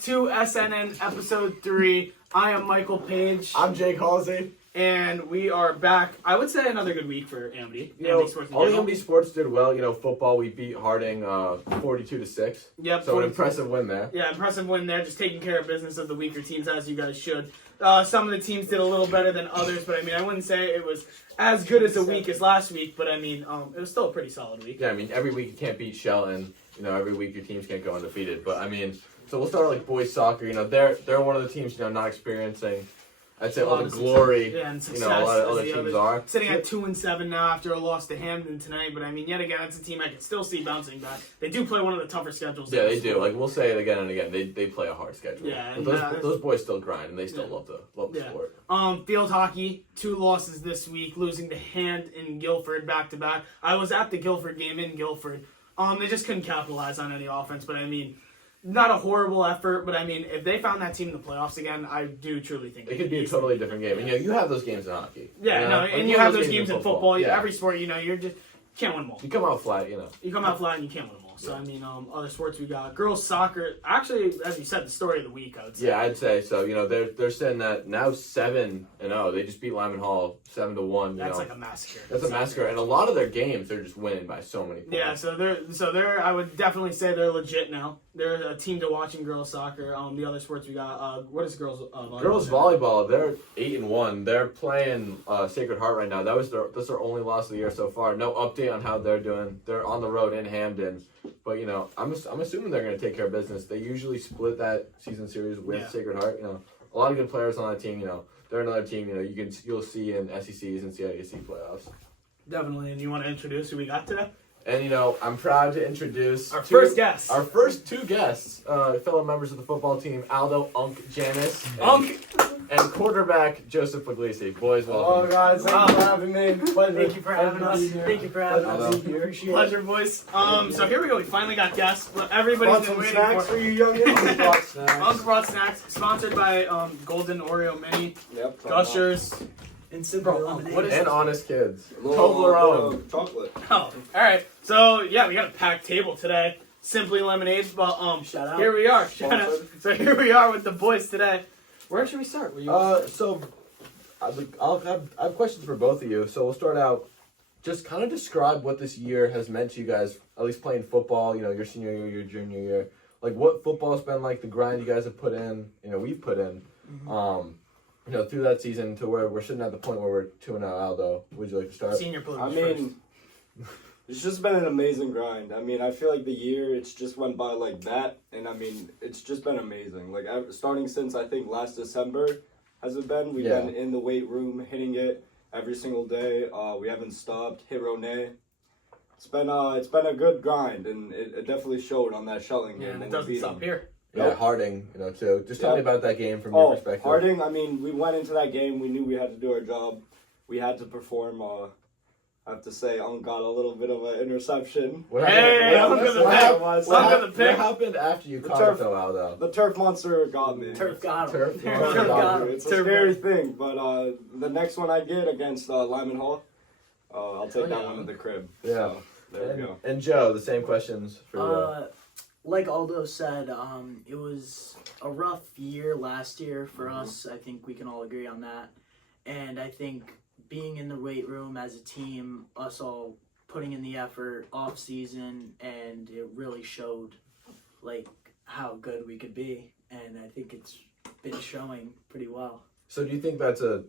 back to SNN episode 3. I am Michael Page. I'm Jake Halsey. And we are back. I would say another good week for Amity. All the Amity sports did well. Football, we beat Harding 42-6. Yep. So an impressive win there. Yeah, impressive win there. Just taking care of business of the weaker teams, as you guys should. Some of the teams did a little better than others, but I wouldn't say it was as good as a week as last week, but it was still a pretty solid week. Yeah, every week you can't beat Shelton. Every week your teams can't go undefeated. But so we'll start with boys soccer. They're one of the teams not experiencing, I'd say, all the glory. And success, a lot of other teams are sitting at 2-7 now after a loss to Hamden tonight. But yet again, it's a team I can still see bouncing back. They do play one of the tougher schedules. Yeah, they do. We'll say it again and again. They play a hard schedule. Yeah, but those boys still grind and they still love the sport. Field hockey, 2 losses this week, losing to Hand and Guilford back to back. I was at the Guilford game in Guilford. They just couldn't capitalize on any offense, but not a horrible effort, but if they found that team in the playoffs again, I do truly think it could be a totally different game. And you have those games in hockey. Yeah, and you have those games in football. Yeah. Every sport, you're just can't win them all. You come out flat, You come out flat and you can't win them all. So other sports we got girls soccer. Actually, as you said, the story of the week, I would say. Yeah, I'd say so. They're sitting at now 7-0. They just beat Lyman Hall 7-1. That's like a massacre. That's a massacre, and a lot of their games they're just winning by so many points. Yeah, so they're. I would definitely say they're legit now. They're a team to watch in girls soccer. The other sports we got. What is girls volleyball? Girls volleyball. They're 8-1. They're playing Sacred Heart right now. That's their only loss of the year so far. No update on how they're doing. They're on the road in Hamden. But I'm assuming they're going to take care of business. They usually split that season series with Sacred Heart. A lot of good players on that team. They're another team. You'll see in SECs and CIAC playoffs. Definitely. And you want to introduce who we got today? And I'm proud to introduce our first guests. Our first 2 guests, fellow members of the football team, Aldo Janis. And quarterback Joseph Puglisi. Boys, welcome. Hello, guys. Thank you for having me. Pleasure. Thank you for having us. Thank you for having us. Pleasure, boys. So here we go. We finally got guests. Everybody's been waiting snacks for you, young Uncle brought snacks. Sponsored by Golden Oreo Mini. Yep. Gushers. And simple lemonade. And Honest Kids. Toblerone. Chocolate. Oh, all right. So we got a packed table today. Simply Lemonade. But shout out. Here we are. So here we are with the boys today. Where should we start? So I have questions for both of you. So we'll start out. Just kind of describe what this year has meant to you guys. At least playing football. Your senior year, your junior year. What football's been like. The grind you guys have put in. We've put in. Mm-hmm. Through that season to where we're sitting at the point where we're 2-0. Aldo, would you like to start? Senior first. It's just been an amazing grind. I feel like the year, it's just went by like that. And, it's just been amazing. Starting since, I think, last December, has it been? We've been in the weight room, hitting it every single day. We haven't stopped. Hit Ronay. It's been a good grind, and it definitely showed on that Shelton game. Yeah, and it doesn't stop here. Yeah, Harding, too. Just tell me about that game from your perspective. Harding, we went into that game. We knew we had to do our job. We had to perform. I have to say, got a little bit of an interception. What happened after you caught it, though, Aldo? The turf monster got me. Turf got him. Turf got him. It's a scary thing, but the next one I get against Lyman Hall, I'll take that one to the crib. Yeah. So, there we go. And Joe, the same questions for you. Like Aldo said, it was a rough year last year for us. I think we can all agree on that. And I think being in the weight room as a team, us all putting in the effort off season, and it really showed how good we could be. And I think it's been showing pretty well. So do you think that's a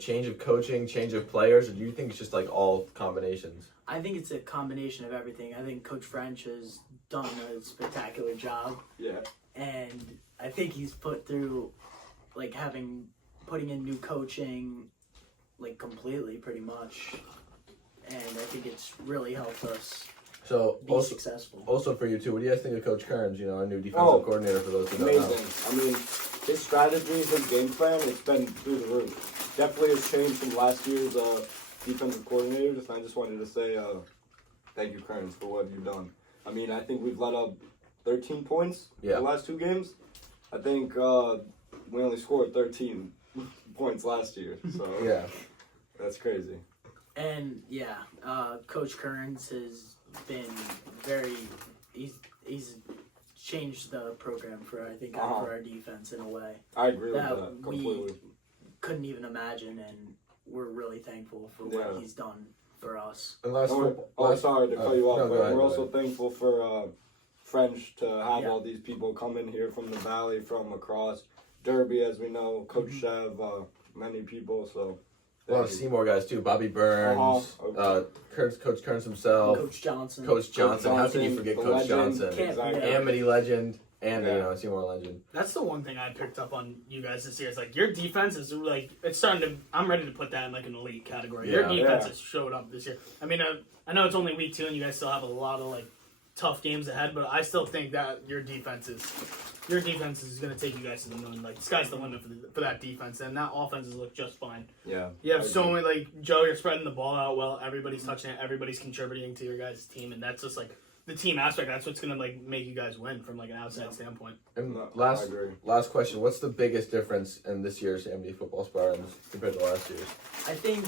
change of coaching, change of players, or do you think it's just all combinations? I think it's a combination of everything. I think Coach French has done a spectacular job. Yeah. And I think he's put through, putting in new coaching, completely, pretty much. And I think it's really helped us be successful. Also for you, too, what do you guys think of Coach Kearns, our new defensive coordinator, for those who don't know? Amazing. His strategy, his game plan, it's been through the roof. Definitely has changed from last year's defensive coordinators, and I just wanted to say thank you, Kearns, for what you've done. I think we've let up 13 points in the last 2 games. I think we only scored 13 points last year, so that's crazy. And Coach Kearns has been he's changed the program for, I think, for our defense in a way I agree with that that completely. couldn't even imagine, and we're really thankful for what he's done for us. And sorry to cut you off, no, but go ahead, we're go also ahead. thankful for French to have Yeah. all these people come in here from the valley, from across Derby, as we know, Coach Chev, many people. So A lot of Seymour guys too. Bobby Burns, Coach Kearns himself, Coach Johnson. Coach Johnson. How can you Johnson, forget the Coach legend. Johnson? Can't Exactly. forget. Amity legend and Seymour legend. That's the one thing I picked up on you guys this year. Is like your defense is like it's starting to. I'm ready to put that in like an elite category. Your defense has showed up this year. I mean, I know it's only week 2 and you guys still have a lot of like tough games ahead, but I still think that your defense is going to take you guys to the moon. Like, the sky's the limit for that defense, and that offense has looked just fine. Yeah. You have so many, like, Joe, you're spreading the ball out well. Everybody's touching it. Everybody's contributing to your guys' team, and that's just, like, the team aspect. That's what's going to, like, make you guys win from, like, an outside standpoint. And I agree. last question: what's the biggest difference in this year's Amity football Spartans compared to last year's? I think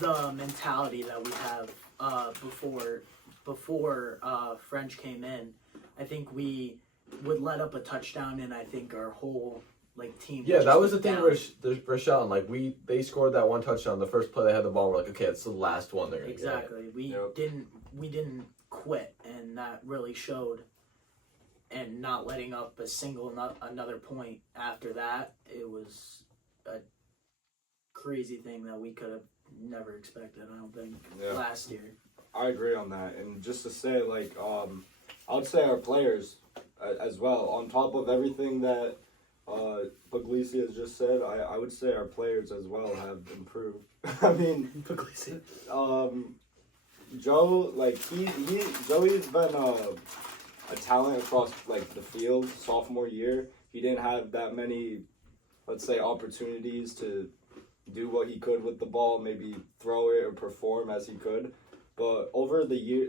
the mentality that we have before French came in, I think we would let up a touchdown, and I think our whole team. Yeah, that was the thing. down. Rochelle, like they scored that one touchdown. The first play they had the ball, we're like, okay, it's the last one they're gonna Exactly. We didn't quit, and that really showed. And not letting up another point after that, it was a crazy thing that we could have never expected. I don't think last year. I agree on that, and just to say, I would say our players as well. On top of everything that Puglisi has just said, I would say our players as well have improved. I mean, Puglisi. Joe, Joey's been a talent across the field. Sophomore year, he didn't have that many, let's say, opportunities to do what he could with the ball, maybe throw it or perform as he could. But over the year,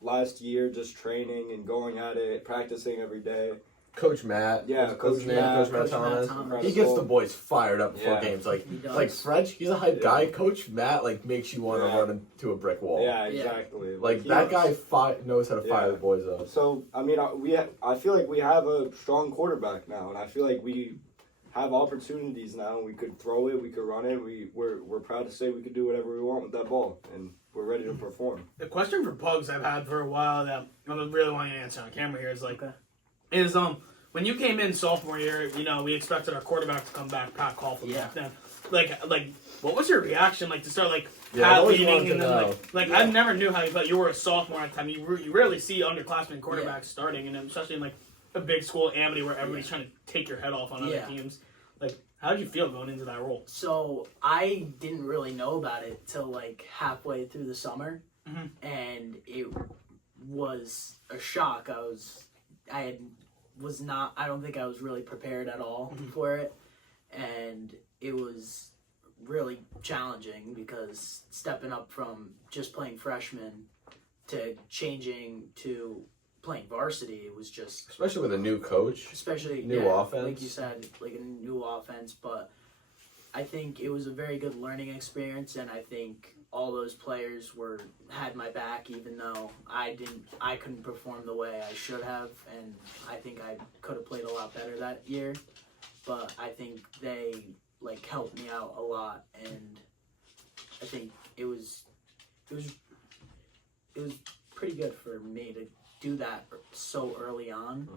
last year, just training and going at it, practicing every day. Coach Matt, Coach Matt Thomas. Thomas. He gets the boys fired up before Yeah. games. He does. Like French, he's a hype guy. Coach Matt makes you want to run into a brick wall. Yeah, exactly. That guy knows how to fire the boys up. So I mean, I feel like we have a strong quarterback now, and I feel like we have opportunities now. We could throw it, we could run it. We're proud to say we could do whatever we want with that ball, and we're ready to perform. The question for Pugs I've had for a while that I really want you to answer on camera here is when you came in sophomore year, we expected our quarterback to come back, Pat Coughlin. Yeah. Then, what was your reaction to start I Pat always leading wanted and to then know. I never knew how you felt. You were a sophomore at the time. You rarely see underclassmen quarterbacks starting, and especially in a big school, Amity, where everybody's trying to take your head off on other teams. How did you feel going into that role? So I didn't really know about it till halfway through the summer, and it was a shock. I don't think I was really prepared at all for it, and it was really challenging because stepping up from just playing freshman to changing to playing varsity, it was just, Especially with a new coach. especially New offense. like you said, a new offense. But I think it was a very good learning experience, and I think all those players had my back, even though I couldn't perform the way I should have, and I think I could have played a lot better that year. But I think they helped me out a lot, and I think it was pretty good for me to do that so early on.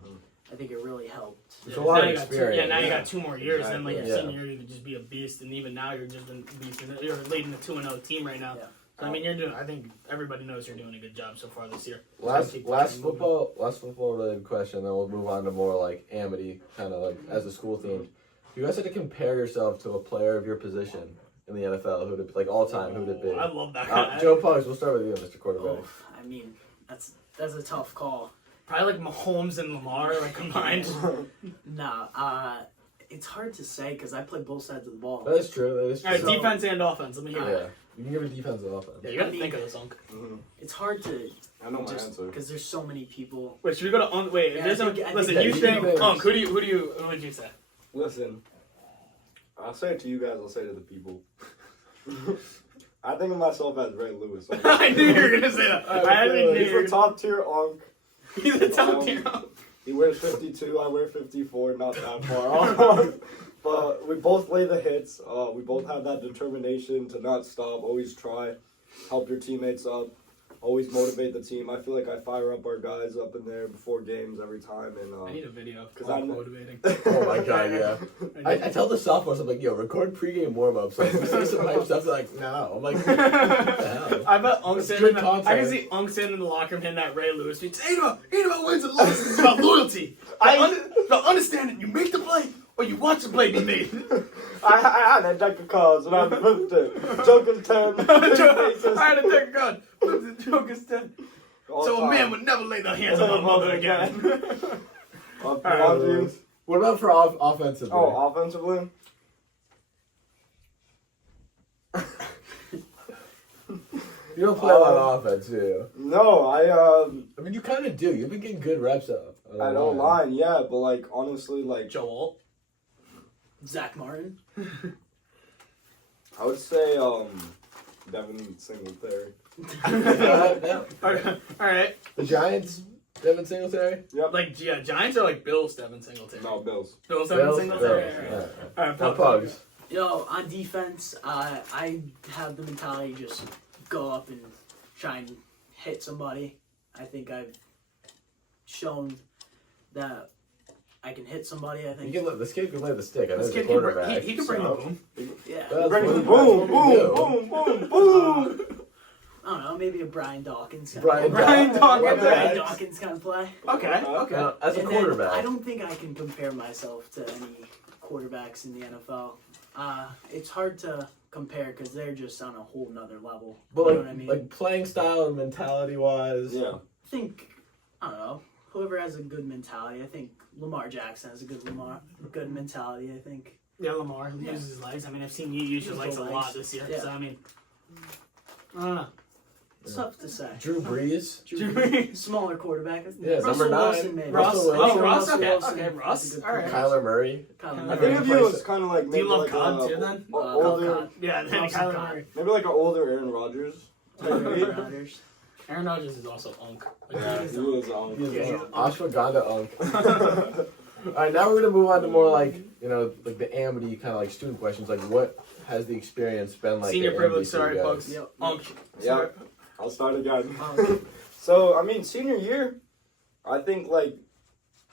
I think it really helped. It's a lot of You experience. got 2 more years, Exactly. and your senior year you could just be a beast, and even now you're just a beast. And you're leading the 2-0 team right now. Yeah. So, I mean, I think everybody knows you're doing a good job so far this year. Last Keep the team moving. football related question, then we'll move on to more Amity, kind of as a school theme. If you guys had to compare yourself to a player of your position in the NFL, who would all time, who would it be? I love that guy. Joe Pugs, we'll start with you, Mr. Quarterback. I mean, that's a tough call. Probably Mahomes and Lamar combined. It's hard to say because I play both sides of the ball. That is true. All right, So- defense and offense. Let me hear it. Yeah, you can give a defensive offense. Yeah, you got to think of this, Unc. It's hard to I know my answer. because there's so many people. Wait, should we go to Unc? Wait, Yeah, if there's I think- listen, yeah, you you think can- Unc? Who would you say? Listen, I'll say it to you guys. I'll say it to the people. I think of myself as Ray Lewis. I knew you were gonna say that. I didn't He's hear. a top tier Onk. He's a top tier. He wears 52, I wear 54, not that far off. But we both lay the hits. We both have that determination to not stop, always try, help your teammates up, always motivate the team. I feel like I fire up our guys up in there before games every time. And I need a video because I'm I'm motivating. Oh my god, yeah. I tell the sophomores, I'm like, yo, record pregame warm-ups. Like, we say some hype stuff, they're like, no. I'm like, what the hell? I bet Unk It's sitting good in the, I content. can see Unk sitting in the locker room hitting that Ray Lewis tweet. Ain't about wins and losses. It's about loyalty. The understanding you make the play or you watch the play be made. I had that deck of cards and I flipped it. Joker's 10. I had to take a gun. The joke is dead. All So a time. man would never lay their hands on my mother again. Alright. What about for offensively? Oh, offensively? You don't play a lot of offense, do you? No, I mean, you kind of do. You've been getting good reps up. I don't line, yeah, but like honestly, like Joel. Zach Martin. I would say Devin Singletary. Yeah. Alright. The Giants, Devin Singletary? Yep. Like, yeah, Giants are like Bills, Devin Singletary. No, Bills. Bills, Devin Bills, Singletary. Bills, Alright, Now, Pugs. Yo, on defense, I have the mentality to just go up and try and hit somebody. I think I've shown that I can hit somebody. I think. This kid can lay the stick. I know This he's a kid can quarterback. he can bring the so- boom. Yeah. That's Bring what the he- boom, that's what he do. boom, boom, boom, boom. I don't know, maybe a Brian Dawkins. Brian Brian Dawkins. Brian Dawkins kind of play. Okay, okay. Now, as a And then quarterback, I don't think I can compare myself to any quarterbacks in the NFL. It's hard to compare because they're just on a whole nother level. but You like, know what I mean? like playing style and mentality wise, Yeah. I think, I don't know, whoever has a good mentality. I think Lamar Jackson has a good mentality, I think. Yeah, Lamar uses his legs. I mean, I've seen you use your legs a lot this year. Yeah. So, I mean, I don't know. It's tough to say. Drew Brees. Smaller quarterback. Yeah, Russell number 9. Wilson, maybe. Russ. Russell Oh, Wilson. Russ. Okay, Wilson. okay, That's Russ. a good All right. Kyler Murray. I I think of you as kind of like Do maybe you love like COD a, too, then? older, COD. Yeah, then Love some Kyler COD. Murray. maybe like an older Aaron Rodgers. Aaron Rodgers. Aaron Rodgers is also Unk. Yeah, he is. Ashwagandha Unk. All right, now we're gonna move on to more like like the Amity kind of like student questions. Like, what has the experience been like? Senior at privilege, NBC sorry, guys? Pugs. Yep. Unk. Yeah, I'll start again. Um, So, I mean, senior year, I think, like,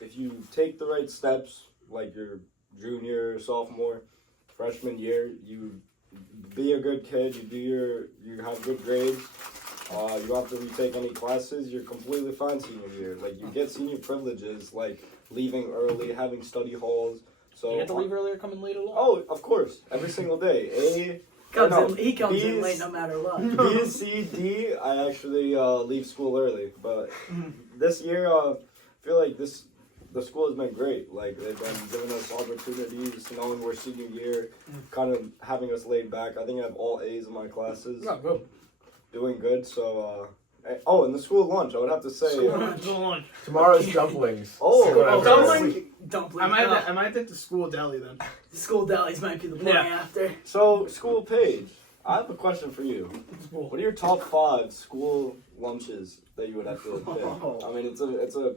if you take the right steps, like your junior, sophomore, freshman year, you be a good kid, you have good grades, you don't have to retake any classes, you're completely fine senior year. Like, you get senior privileges, like leaving early, having study halls. So, You have to leave earlier, come in late along. Oh, of course, every single day. he comes in B's- late no matter what. B, C, D, I actually leave school early. But this year, I feel like the school has been great. Like, they've been giving us opportunities, knowing we're senior year, kind of having us laid back. I think I have all A's in my classes, Oh, good. doing good. So, and the school lunch, I would have to say. School lunch. Tomorrow's dumplings. Oh, Whatever. dumpling? Dumplings. I might take the school deli then. The school delis might be the morning Yeah. after. So, school page, I have a question for you. What are your top 5 school lunches that you would have to pick? I mean, it's a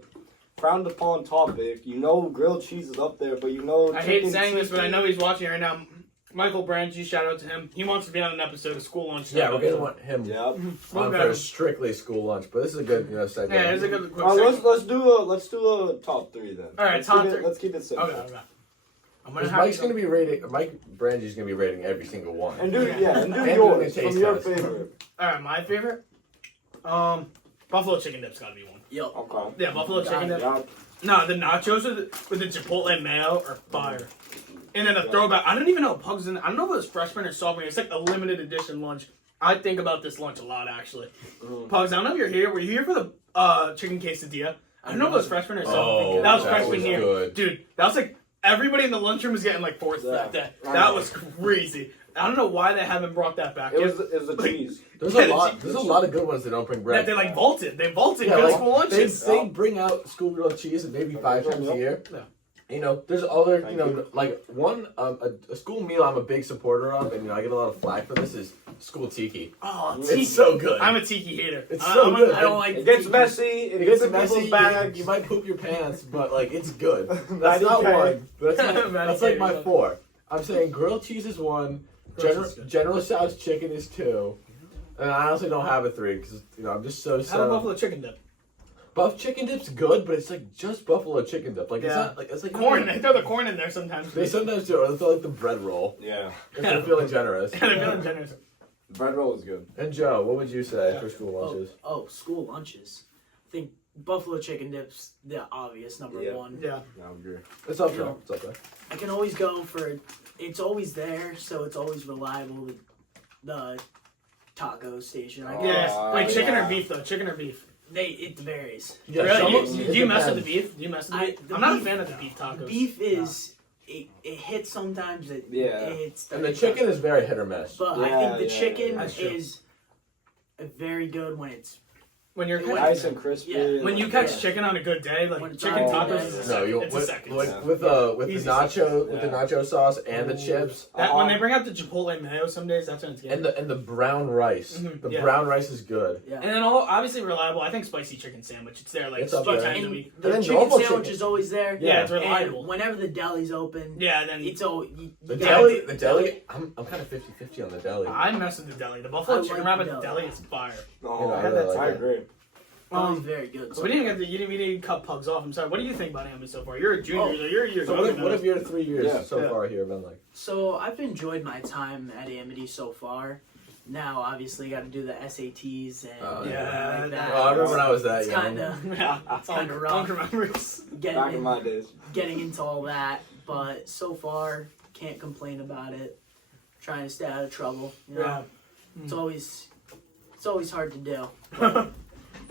frowned upon topic. You know, grilled cheese is up there, but you know. I hate chicken saying this, but I tikka- know he's watching right now. Michael Branchi, shout out to him. He wants to be on an episode of School Lunch. Yeah, we're gonna want him Yeah. on Okay. for a strictly school lunch, but this is a good segment. Yeah, it's a good quick Let's do a top 3 then. All right, let's top keep it, 3. Let's keep it simple. Okay. I'm gonna Because have Mike's to gonna be rating. Mike Brangi's gonna be rating every single one. And do Yeah. and do And yours do the from your taste test. favorite. Alright, my favorite? Buffalo chicken dip's gotta be one. Yo. Okay. Yeah, buffalo chicken dip. Yeah. No, the nachos with the Chipotle mayo are fire. And then a throwback. I don't even know Pugs in. I don't know if it was freshman or sophomore. It's like a limited edition lunch. I think about this lunch a lot actually. Pugs, I don't know if you're here. Were you here for the chicken quesadilla? I don't know if it was freshman or sophomore. Oh, that was that freshman was year, good. dude. That was like everybody in the lunchroom was getting like fourth that day. That was crazy. I don't know why they haven't brought that back. It was the cheese. There's Yeah, a lot. the There's a lot of good ones that don't bring bread. They like vaulted. They vaulted Yeah, good like, school lunches. They bring out school grilled cheese maybe 5 times a year. Yeah. You know, there's other, Thank you. like one a school meal I'm a big supporter of, and I get a lot of flack for this is school tiki. Oh, It's tiki. so good. I'm a tiki hater. It's so good. I don't like It gets tiki. messy. It It gets gets messy. people's bags. You might poop your pants, but like it's good. That's 90 not K. one. That's like my K. 4. I'm saying grilled cheese is 1. Grilled cheese is good. General Tso's chicken is 2. And I honestly don't have a 3 because I'm just so How about sad. buffalo chicken dip? Buff chicken dip's good, but it's like just buffalo chicken dip. Like it's Yeah. not like it's like Corn. They throw the corn in there sometimes. They sometimes do, or they throw like the bread roll Yeah. if they're feeling generous. And they're feeling generous. Bread roll is good. And Joe, what would you say for school lunches? School lunches. I think buffalo chicken dips the obvious number Yeah. one. Yeah. I agree. It's up You there. know, It's up there. I can always go for. It's always there, so it's always reliable. The taco station. I guess. Yeah. Wait, chicken yeah. or beef though? Chicken or beef? It varies. Yeah, Really? some- Do it you mess with the depends. beef? Do you mess with I- the beef? the I'm not a beef- fan of the beef tacos. Beef is it hits sometimes. Yeah. It's And the chicken is very hit or miss. But Yeah, I think the yeah, chicken yeah. That's true. is very good when it's When you're Nice and crispy. Yeah. and when you like- catch Yeah. chicken on a good day, like When it's chicken on tacos a is good a day. No, you it's a second. with Yeah. with the Easy nacho with the Yeah. nacho sauce and the chips That when they bring out the chipotle mayo, some days that's when it's good. and the brown rice. Mhm, The yeah. brown rice is good. yeah. And then obviously reliable. I think spicy chicken sandwich. It's there like It's up two there. times a And week. the And then chicken normal sandwich chicken. is always there. Yeah, it's And reliable. whenever the deli's open, Yeah, then it's all The gotta- deli. I'm kind of 50-50 on the deli. I mess with the deli. The buffalo I chicken like wrap at the the deli. deli is fire. Oh, You know, I I, really like I it. agree. Deli's very good. So we didn't get the we didn't cut Pugs off. I'm sorry. What do you think about Hammond so far? You're a junior. Oh. So you're a year So younger than what us. have your 3 years Yeah. so Yeah. far here been like? So I've enjoyed my time at Amity so far. Now, obviously, got to do the SATs and Oh, everything yeah. like that. Oh, I remember when I was that It's young. kind of Yeah, kinda rough. Uncle remembers. Back in my days. getting into all that, but so far can't complain about it. Trying to stay out of trouble. You know? Yeah. It's always hard to do.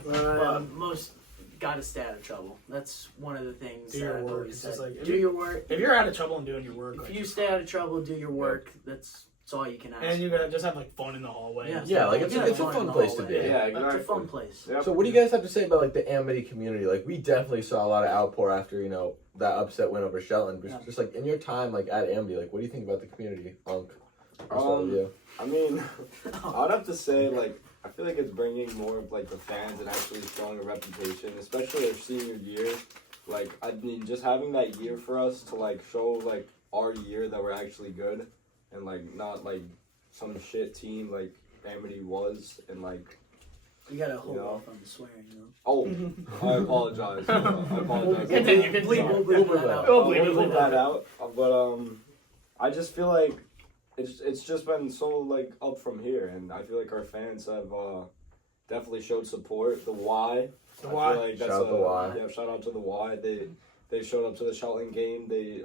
But most gotta stay out of trouble. That's one of the things Do that your I've work. always It's said. just like, Do your work. If you're out of trouble and doing your work, If like, you stay out of trouble, do your work. That's all you can ask. and you gotta just have like fun in the hallway. Yeah. Yeah, like it's Yeah, a fun in fun the place to hallway. be. Yeah, It's exactly. a fun place. Yep. So what do you guys have to say about like the Amity community? Like we definitely saw a lot of outpour after that upset win over Shelton. But Yeah. just like in your time like at Amity, like what do you think about the community? Unk, I'll start with you. I mean, I would have to say, like, I feel like it's bringing more of, like, the fans and actually showing a reputation, especially our senior year. Like, I mean, just having that year for us to, like, show, like, our year that we're actually good and, like, not, like, some shit team like Amity was and, like, You gotta hold You know? off on the swearing, though. oh, I apologize. I apologize. Continue, continue. We'll Sorry. bleep that out. Oh, We'll bleep it, leave bleep that it. out. But I just feel like it's just been so like up from here, and I feel like our fans have definitely showed support. The Y, The I Y. feel like that's Shout out the Y. Yeah, shout out to the Y. They showed up to the Shelton game. They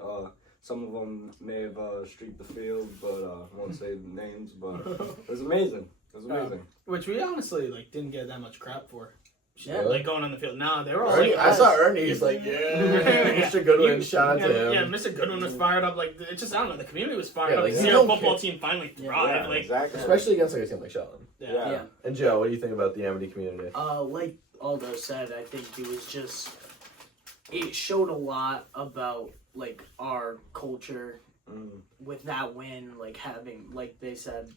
some of them may have streaked the field, but I won't say the names. But it was amazing. It was amazing. Which we honestly like didn't get that much crap for. Yeah. Like going on the field. No, they were all Ernie, like, I saw Ernie. He's like, yeah, Mr. Goodwin. Shout out yeah, to him. Yeah, Mr. Goodwin was fired up. Like it just I don't know. The community was fired Yeah, up. like, to you see our don't football care. team finally Yeah. thrive. Yeah, Like exactly. Especially against like a team like Shelton. yeah. Yeah. And Joe, what do you think about the Amity community? Like Aldo said, I think it was just it showed a lot about like our culture with that win, like having like they said,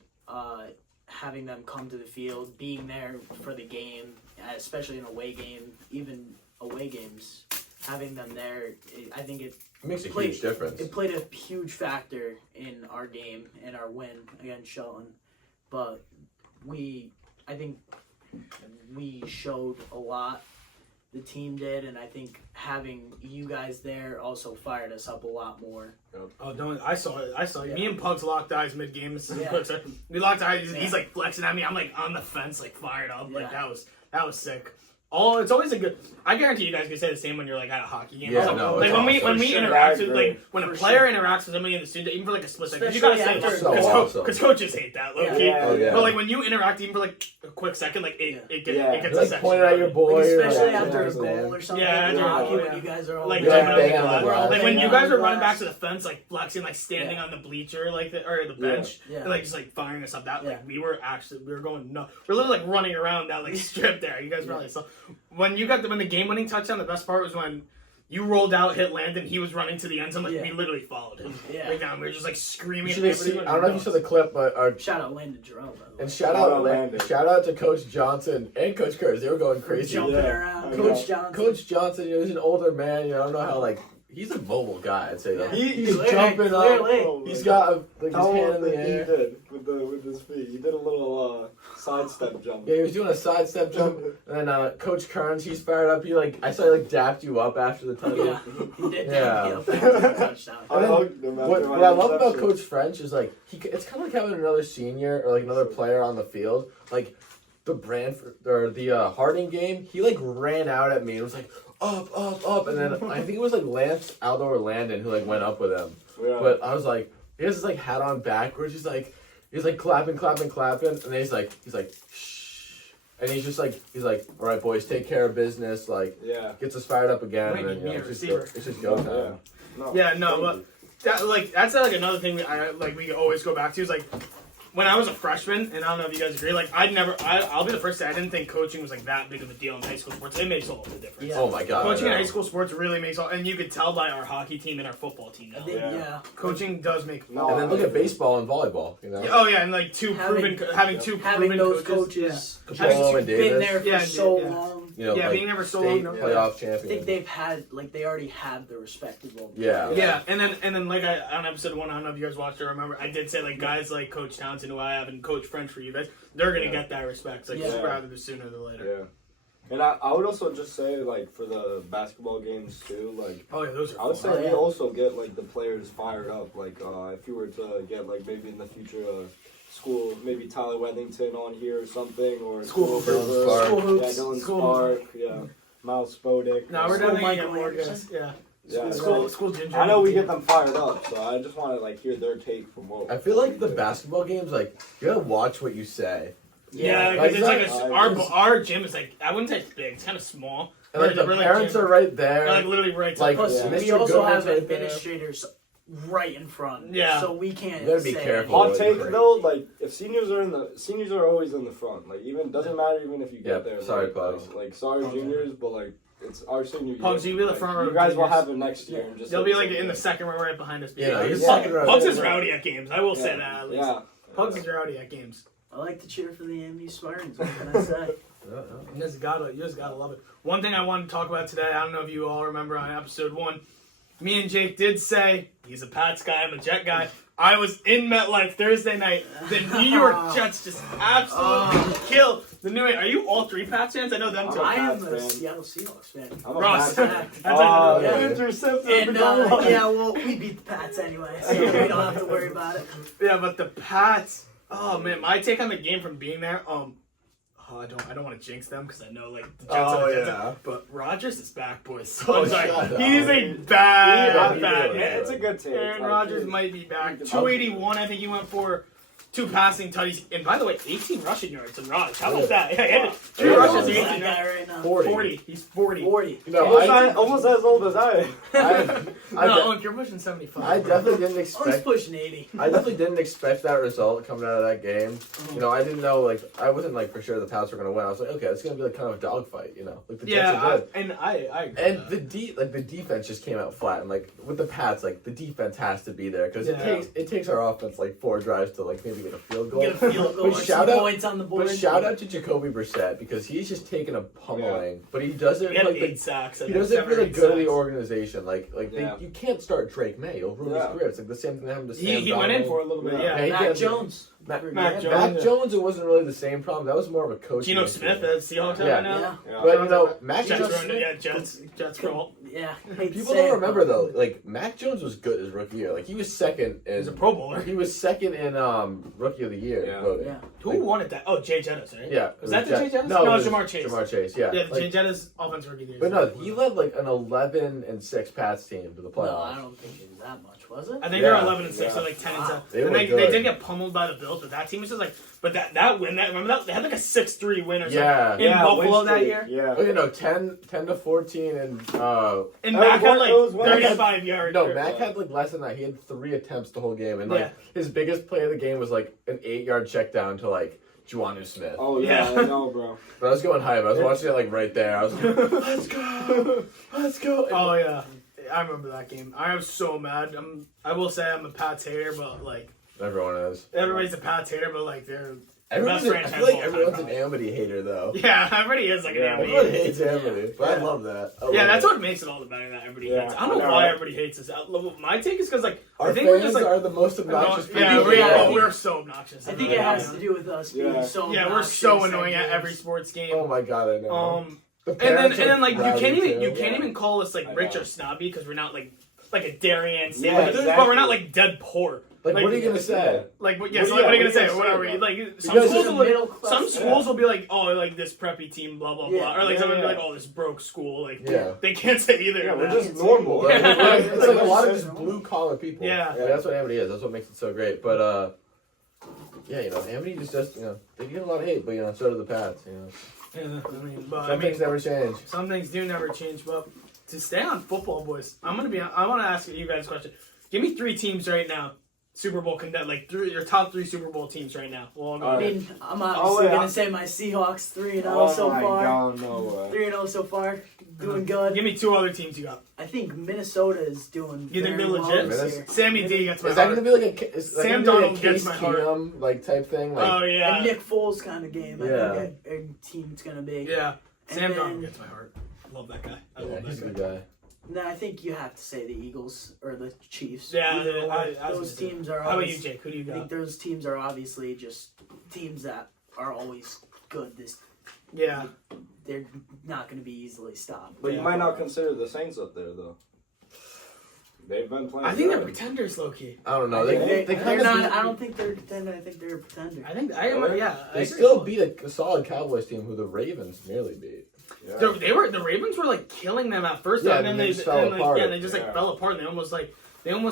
having them come to the field, being there for the game, especially an away game, even away games, having them there, I think it It makes a Played- huge difference. it played a huge factor in our game and our win against Shelton. But I think we showed a lot. The team did, and I think having you guys there also fired us up a lot more. Oh, don't! I saw it. Yeah. Me and Pugs locked eyes mid game. Yeah. We locked eyes. Yeah. He's like flexing at me. I'm like on the fence, like fired up. Like Yeah. that was sick. It's always a good. I guarantee you guys can say the same when you're like at a hockey game. Yeah, or something. no, like it's when we awesome. when we For sure, interact I with agree. like when a For player sure. interacts with somebody in the student, even for like a split second, you Especially gotta say after So because awesome. coaches hate that low Yeah. key. Yeah, yeah. But like when you interact even for like a quick second, like Yeah. it gets Yeah. it gets You're a like section. pointing at your boy. Like, or, especially like, after a understand. goal or something. Yeah, in after a hockey, goal, when yeah. you guys are all Like, You're jumping like up banging the on the glass. glass. Like when you Yeah. guys were running back to the fence, like flexing, like standing Yeah. on the bleacher, like or the Yeah. bench, Yeah. and, like just like firing us up. That Yeah. like we were going nuts. We're literally like running around that like strip there. You guys probably saw when you got when the game winning touchdown. The best part was when you rolled out, hit Landon, he was running to the end zone. Like, Yeah. we literally followed him. Yeah. Like, we were just, like, screaming. You should see, I don't know if you saw the clip, but Shout out Landon Jarrell, by the way. and Shout out Landon. shout out to Coach Johnson and Coach Kurtz. They were going crazy. Jumping Yeah. around. I Coach know. Johnson. Coach Johnson, he's an older man. I don't know how he's a mobile guy. I'd say though. Yeah. He's Clearly. jumping up. Oh He's my got his How hand in old the did he air. did with his feet? He did a little sidestep jump. Yeah, he was doing a sidestep jump, and then Coach Kearns, he's fired up. I saw he dapped you up after the touchdown. Yeah, he did. Yeah. He after the touchdown. I hugged him after What my I love about interception. Coach French is it's kind of like having another senior or like another player on the field. Like the Brantford or the Harding game, he ran out at me and was like up, and then I think it was like Aldo or Landon who went up with him. Yeah. But I was like, he has this hat on backwards. He's clapping, and then he's like shh, and he's like, all right, boys, take care of business. Yeah. Gets us fired up again, Might and be then me a it's receiver. just go time. Yeah. No. Yeah, no, but that's another thing we always go back to is when I was a freshman, and I don't know if you guys agree, I'll be the first to say I didn't think coaching was that big of a deal in high school sports. It makes all the difference. Yeah. Oh my god! Coaching in I know. high school sports really makes all, and you could tell by our hockey team and our football team now. Yeah. Coaching does make. No, And then look at baseball and volleyball. You know, Yeah, oh yeah, and two Having- having two Having proven those coaches. coaches Capello who've and been Davis. there for Yeah, so yeah. long. You know, Yeah, like being there for so state long. playoff I champion. think they've had they already have the respectable. Yeah. Yeah, and then on episode 1, I don't know if you guys watched or remember, I did say guys like Coach Townsend, who I have, and Coach French for you guys, they're gonna get that respect. Yeah. Just rather than sooner than later. Yeah. And I would also just say for the basketball games too, Oh yeah, those are. I would fun. say Oh, we yeah. also get the players fired up. If you were to get maybe in the future school, maybe Tyler Wethington on here or something, or School River, Spark. School hoops. yeah, Dylan School Spark, yeah, Miles Spodick. No, we're School definitely gonna Michael get more guys. Anderson. Yeah. Yeah, School ginger. I know we get them fired up, so I just want to hear their take from what. I feel like the basketball games, you gotta watch what you say. Yeah, Like, because it's it's- our gym is I wouldn't say it's big. It's kind of small. And the parents are right there. They're, literally right. Like, Plus, Yeah. we Mr. also Goodman's have right there. administrators right in front. Yeah. So we can't. You gotta be say careful. Hot Really take great. though, if seniors are always in the front. Even doesn't matter even if you Yeah, get there. sorry, Pugs. Sorry juniors, but it's our senior year. Pugs, you be the front row You guys will juniors. have it next year. And just They'll be so in the second row right behind us. Yeah, Pugs, he's Yeah. second row. Pugs is rowdy at games. I will say that at least. Yeah. Pugs is rowdy at games. I like to cheer for the MU Spartans. What can I say? You just gotta love it. One thing I wanted to talk about today, I don't know if you all remember on episode 1, me and Jake did say, he's a Pats guy, I'm a Jet guy. I was in MetLife Thursday night. The New York Jets just absolutely killed the New York. Are you all 3 Pats fans? I know them too. I'm a I am Pats a fan. Seattle Seahawks fan. I'm a Ross. Pats That's fan. another yeah. one. Intercepted And the goal line. yeah, well, we beat the Pats anyway, so we don't have to worry about it. Yeah, but the Pats. Oh man, my take on the game from being there. I don't want to jinx them because I know the Jets are the Jets. yeah. But Rodgers is back, boys. Oh, I'm sorry. shut up. He's a bad Yeah, man. It's a good take. Aaron Rodgers might be back. I'll- 281, I think he went for 2 passing tutties. And by the way, 18 rushing yards to Rodgers. How about that? Yeah, he had 2 Yeah. rushes, He's 18 that guy yards. right now. 40. He's 40. 40. You know, Almost as old as I. No, you're pushing 75. I definitely didn't Oh, he's expect. pushing 80. I definitely didn't expect that result coming out of that game. I didn't know. I wasn't for sure the Pats were gonna win. I was like, okay, it's gonna be kind of a dogfight. The Jets are Yeah, good. I agree. And with that. the defense just came out flat, and with the Pats, the defense has to be there because Yeah. it takes our offense 4 drives to maybe get a field goal. Get a field goal But or shout some out- points on the board. But shout out to Jacoby Brissett because he's just taking a pummeling, but he does it He had like 8 sacks. he does it for the good of the organization. Yeah. You can't start Drake May; you'll ruin his Yeah. career. It's the same thing that happened to Sam He went in Darnold. for a little bit, yeah. he Mac can't- Jones. Mac Mac Jones. Mac Jones, it wasn't really the same problem. That was more of a coaching. Geno issue. Smith, the Seahawks Yeah. right now. Yeah. Yeah. But Mac Jets, Jones. Jets for all. Yeah. hate to People say don't it, remember but- though. Mac Jones was good his rookie year. He was second in. He's a Pro Bowler. He was second in rookie of the year Yeah. voting. Yeah. Who won it? That Jay Jettis, right? Yeah. Was that the Jay Jettis? No, No, it was Jamar Chase. Jamar Chase. Yeah. Yeah, the Jay Jettis offensive rookie of the year. But no, he led an 11-6 Pats team to the No, playoffs. I don't think it was that much, was it? I think Yeah. they're 11-6, so Yeah. 10-7. They And were they good. did get pummeled by the Bills, but that team was just but that win, remember that they had a 6-3 win or something Yeah. in Buffalo that year. Yeah. Oh, 10-14 and And Mac had it was one- 35 yards. no, Mac had less than that. He had 3 attempts the whole game, and Yeah. his biggest play of the game was an 8-yard check down to Juanu Smith. Oh yeah, Yeah. I know, bro. But I was going hype. I was watching it like right there. I was like, let's go, let's go. Oh yeah, I remember that game. I was so mad. I will say I'm a Pats hater, but like Everyone is. everybody's a Pats hater, but like they're Everyone's best I franchise feel like of all time, everyone's an probably. Amity hater though. Yeah, everybody is like an Yeah, Amity Everyone hater. hates Amity, but I Yeah. love that. I Yeah, love that's it. what makes it all the better that everybody Yeah, hates. I don't know I know, why right? everybody hates us. My take is because like Our I think we're fans just like are the most obnoxious people. yeah, think- we're, yeah, we're so obnoxious. I think it has to do with us being Yeah. so Yeah, we're obnoxious so annoying at games. every sports game. Oh my god, I know. The And parents then are like you rowdy, can't even too. you can't even call us like I rich know. or snobby because we're not like a Darien state, Yeah, but exactly. we're not like dead poor. Like, what are you gonna say? Like, What- yeah, so yeah, like, what are you what gonna are you say? What gonna are we say, like? Some guys schools are will middle like, class. some Yeah. schools will be like, oh, like this preppy team, blah blah Yeah. blah, or like Yeah, someone will be yeah. like, oh, this broke school. Like, Yeah. they can't say either. Yeah, of we're that. just normal. Like, Yeah. it's like a lot of Like, just blue collar people. Yeah. That's what Amity is. That's what makes it so great. But yeah, Amity just does. They get a lot of hate, but so do the Pats. Yeah, I mean, but Some things never change. some things do never change. But to stay on football, boys, I want to ask you guys a question. Give me 3 teams right now, Super Bowl contend, like your top 3 Super Bowl teams right now. We'll all go. All I right. mean, I'm obviously yeah. gonna say my Seahawks 3-0 Oh so my far. god, no way. 3-0 so far, doing good. Give me 2 other teams you got. I think Minnesota is doing. You think very they're well legit? this year. Sammy D gets my Is that heart. gonna be like a Sam gonna be Darnold like a gets Case my heart. Keenum like type thing? Like, Oh A yeah, Nick Foles kind of game. Yeah. I think a team it's gonna be. yeah. Sam And Darnold then- gets my heart. I love that guy. I yeah, love he's a that good guy. guy. Then I think you have to say the Eagles or the Chiefs. Yeah, Either or. I was those gonna say teams are. How about you, always- Jake? Who do you I think got? those teams are obviously just teams that are always good. Yeah, They're not going to be easily stopped. But Yeah. you might not consider the Saints up there though. They've been playing. I think they're good. pretenders, low key. I don't know. I They think They're kind not. of I don't think they're a contender. I think they're a pretender. I think I am. Really? Yeah, I they agree. still beat a solid Cowboys team who the Ravens nearly beat. Yeah. The Ravens were like killing them at first, Yeah, and then and they they just fell apart. Yeah, they just like Yeah. fell apart. And they almost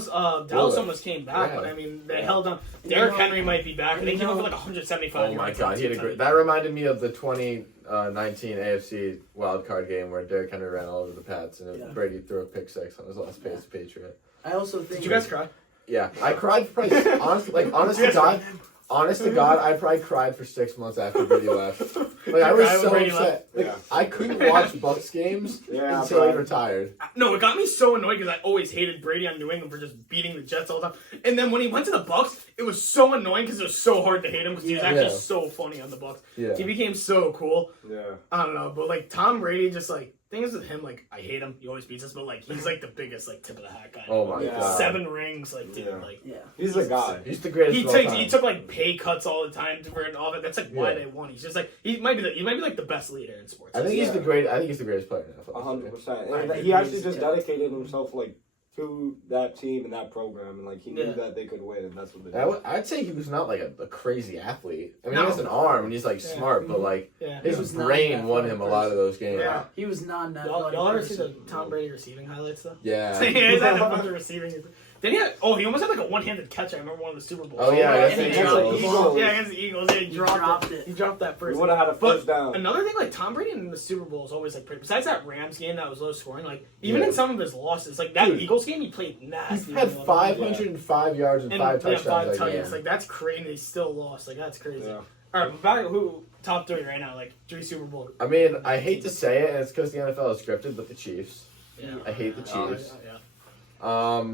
Dallas Well, almost came back, yeah. but I mean they Yeah. held on. You Derrick know- Henry might be back. and They you came up know- with like 175 Oh my yards. god, he had a great. That reminded me of the 2019 AFC wild card game where Derrick Henry ran all over the Pats and Yeah. Brady threw a pick 6 on his last pace Patriot. I also think. Did you guys cry? Yeah, I cried for probably honest to God, I probably cried for 6 months after Brady left. Like I was Cried when so Brady upset. Like, Yeah. I couldn't watch Bucks games Yeah, until he but- retired. No, it got me so annoyed because I always hated Brady on New England for just beating the Jets all the time. And then when he went to the Bucks, it was so annoying because it was so hard to hate him because he was Yeah. actually Yeah. so funny on the Bucks. Yeah. He became so cool. Yeah. I don't know, but like Tom Brady, just like thing is with him, like I hate him. He always beats us, but like he's like the biggest like tip of the hat guy. Oh my Yeah. god. 7 rings, like dude, Yeah. like Yeah. He's a guy. He's the greatest. he of all took time. he took like pay cuts all the time for and all that. That's like why Yeah. they won. He's just like he might be like the best leader in sports. I think he's Yeah. the great. I think he's the greatest player in the NFL. 100%. I And think he actually he's- just yeah. dedicated himself like to that team and that program, and like he knew Yeah. that they could win, and that's what they did. I'd say he was not like a crazy athlete. I mean, No. he has an arm and he's like Yeah. smart, but like Yeah. his He was not brain that won him a lot of those games. Yeah. He was not an Y'all athletic ever see the person. Tom Brady receiving highlights though? Yeah. Yeah, he's had a bunch of receiving. Then he had, he almost had like a one-handed catch. I remember one of the Super Bowls. Oh, yeah, and against he the dropped Eagles. the Eagles. Yeah, against the Eagles. Yeah, he He dropped dropped it. it. He dropped that We first. would have had a first down. Another thing, like Tom Brady in the Super Bowl is always like, besides that Rams game that was low scoring, like even Yeah. in some of his losses, like that Dude. Eagles game, he played He nasty. had 505 yards and 5 touchdowns. five that touchdowns. game. Like that's crazy. They still lost. Like that's crazy. Yeah. All right, back who top 3 right now? Like 3 Super Bowl. I mean, I hate to say it, and it's because the NFL is scripted, but the Chiefs. Yeah. I hate the Oh, Chiefs. yeah.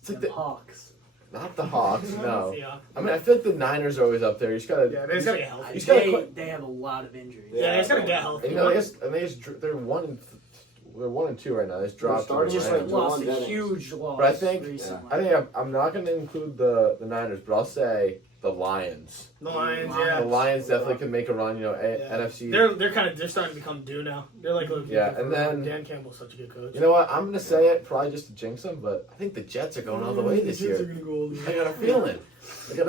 It's like The the, Hawks. not the Hawks, no. Yeah. I mean, I feel like the Niners are always up there. You just gotta. Yeah, they just gotta get healthy. He's gotta They, quit- they have a lot of injuries. Yeah, they just gotta get healthy. And, they're 1 and 2 right now. They just dropped. starting to the just Just Rams. like lost a Jennings. huge loss. But I think- recently. I think I'm not going to include the Niners, but I'll say the Lions. The Lions, The yeah. Lions definitely can make a run. Yeah. NFC. They're starting to become due now. They're like looking. Yeah, and then- Dan Campbell's such a good coach. You know what? I'm going to say it probably just to jinx them, but I think the Jets are going all the way this The Jets are year. gonna go all the way. I got a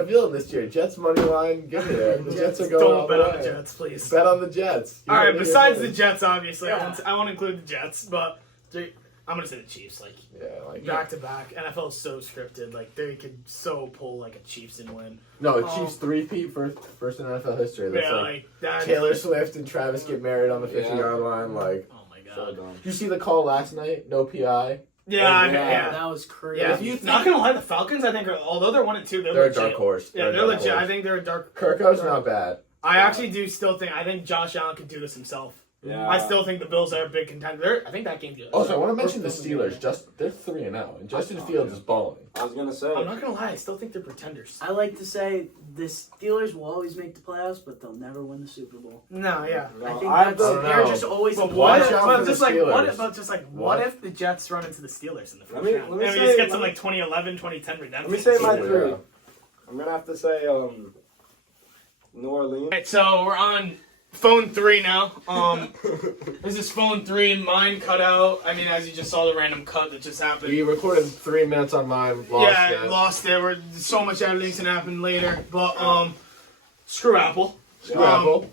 feeling. this year. Jets money line, give me that. The Jets are going all Don't the bet on way. the Jets, please. Bet on the Jets. You All know right. what Besides it the is. Jets, obviously, Yeah. I won't include the Jets, but I'm gonna say the Chiefs. Like Yeah, like back to back. NFL is so scripted. Like they could so pull like a Chiefs and win. no, the Oh. Chiefs 3-peat first in NFL history. That's Yeah, like like that. Taylor Swift and Travis get married on the 50-yard line. Like, Oh my So god. dumb. did you see the call last night? No PI. Yeah. That was crazy. Yeah, not gonna lie, the Falcons, I think, although they're 1-2, they're They're a legit. dark horse. Yeah, they're legit. horse. I think they're a dark. Kirkhope's not bad. I actually do still think. I think Josh Allen could do this himself. Yeah. I still think the Bills are a big contender. I think that game's good. Also, I want to mention the Steelers. They're 3-0, and Justin Fields is balling. I was gonna say. I'm not gonna lie, I still think they're pretenders. I like to say the Steelers will always make the playoffs, but they'll never win the Super Bowl. No, yeah. No, I think I that's don't they're know. just always. But the what? Watch If, out but for just the like what? Steelers. But just like What? what if the Jets run into the Steelers in the first Let me round? And we say- just get some let like 2011, 2010 redemption. Let me say my Yeah. three. I'm gonna have to say New Orleans. Alright, so we're on phone 3 now. This is phone 3. Mine cut out. I mean, as you just saw, the random cut that just happened. We recorded 3 minutes on mine. Lost it. We're so much editing's gonna happen later. But screw Apple. Screw Apple.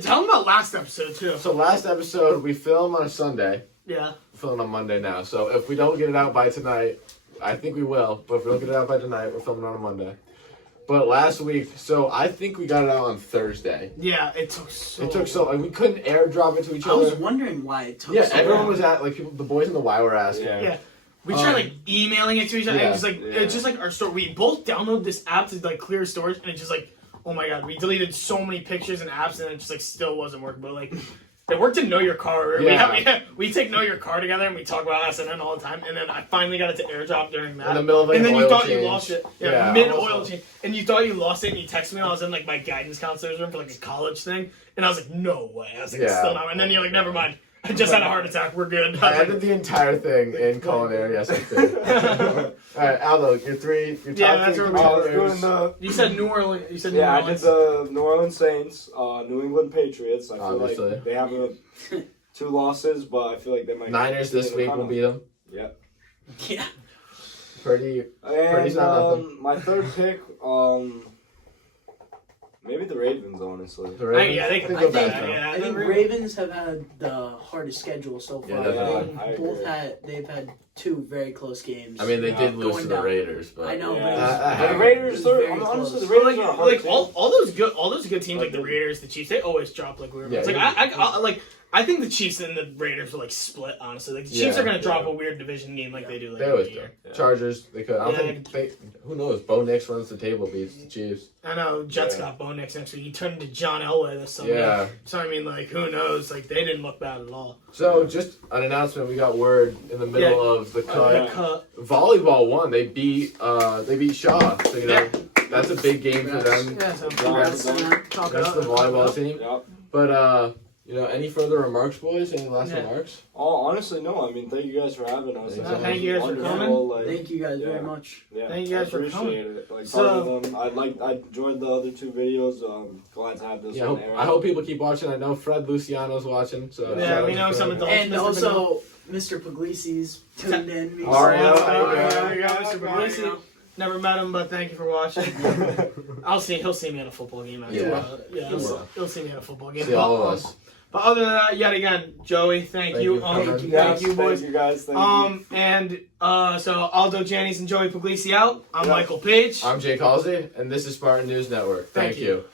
Tell them about last episode too. So last episode, we filmed on a Sunday. Yeah. We're filming on Monday now. So if we don't get it out by tonight, I think we will. But if we don't get it out by tonight, we're filming on a Monday. But last week, so I think we got it out on Thursday. Yeah, it took so. Like, we couldn't airdrop it to each I was other. wondering why it took. Yeah, so everyone long. was at like the boys in the Y were asking. Yeah. We tried like emailing it to each other, and just like Yeah. it's just like our story. We both downloaded this app to like clear storage, and it's just like, oh my god, we deleted so many pictures and apps, and it just like still wasn't working. But like, it worked in Know Your Car. We take Know Your Car together, and we talk about SNN all the time. And then I finally got it to AirDrop during that. In the middle of and then you oil thought change. you lost it. Yeah, mid almost oil lost. change, and you thought you lost it, and you texted me. I was in like my guidance counselor's room for like a college thing, and I was like, no way. I was like, Yeah. still not. And then you're like, never mind. I just had a heart attack. We're good. I edited the entire thing in culinary. Yes, I did. All right, Aldo, your top that's three what we're I was contenders. doing You said New Orleans. You said New Yeah, I Orleans. did the New Orleans Saints, New England Patriots. I feel Obviously. like they have 2 losses, but I feel like they might. Niners this week will beat them. Yeah. Yeah. Pretty And not nothing. my third pick, maybe the Ravens, honestly. The Ravens, yeah, they can go do back that, now. yeah. I think Ravens have had the hardest schedule so far. Yeah, definitely. I Both agree. they've had 2 very close games. I mean, they did Yeah. lose Going to the down. Raiders, but I know, Yeah. but The Raiders, it was very honestly, the close. Raiders are a hard like team. all those good teams like the Raiders, the Chiefs, they always drop like weird. Yeah, It's like yeah. I think the Chiefs and the Raiders are like split. Honestly, like the Chiefs Yeah, are gonna drop yeah. a weird division game like they do. Like they always every do. year. Yeah. Chargers, they could. I don't Yeah. think they. Who knows? Bo Nix runs the table, beats the Chiefs. I know Jets Yeah. got Bo Nix next week. He turned into John Elway this Sunday. Yeah. So I mean, like who knows? Like they didn't look bad at all. So just an announcement. We got word in the middle of the cut. yeah. Cut. Volleyball won. They beat Shaw. So you know that's a big game for them. Yeah, so Congrats. Talk it That's up, the talk it volleyball up. team. Yep. But any further remarks, boys? Any last Yeah. remarks? Oh, honestly, no. I mean, thank you guys for having us. Thank This you. Thank you guys for wonderful, coming. like, Thank you guys Yeah. very much. Yeah, Thank you guys I for appreciate it. Like, So- talking to them. I enjoyed the other 2 videos. Glad to have this Yeah, one aired. I hope people keep watching. I know Fred Luciano's watching. So Yeah, shout out we to know Fred. some adults. And Mr. also, Mr. Puglisi's tuned in. We Mario, saw- there you go, Mr. Puglisi. Never met him, but thank you for watching. He'll see me at a football game. After, Yeah. He'll see me at a football game. See all of us. But other than that, yet again, Joey, thank Thank you. you for coming. Thank you, boys. Thank you guys. Thank you. And so Aldo, Jani's, and Joey Puglisi out. I'm Yeah. Michael Page. I'm Jake Halsey, and this is Spartan News Network. Thank Thank you.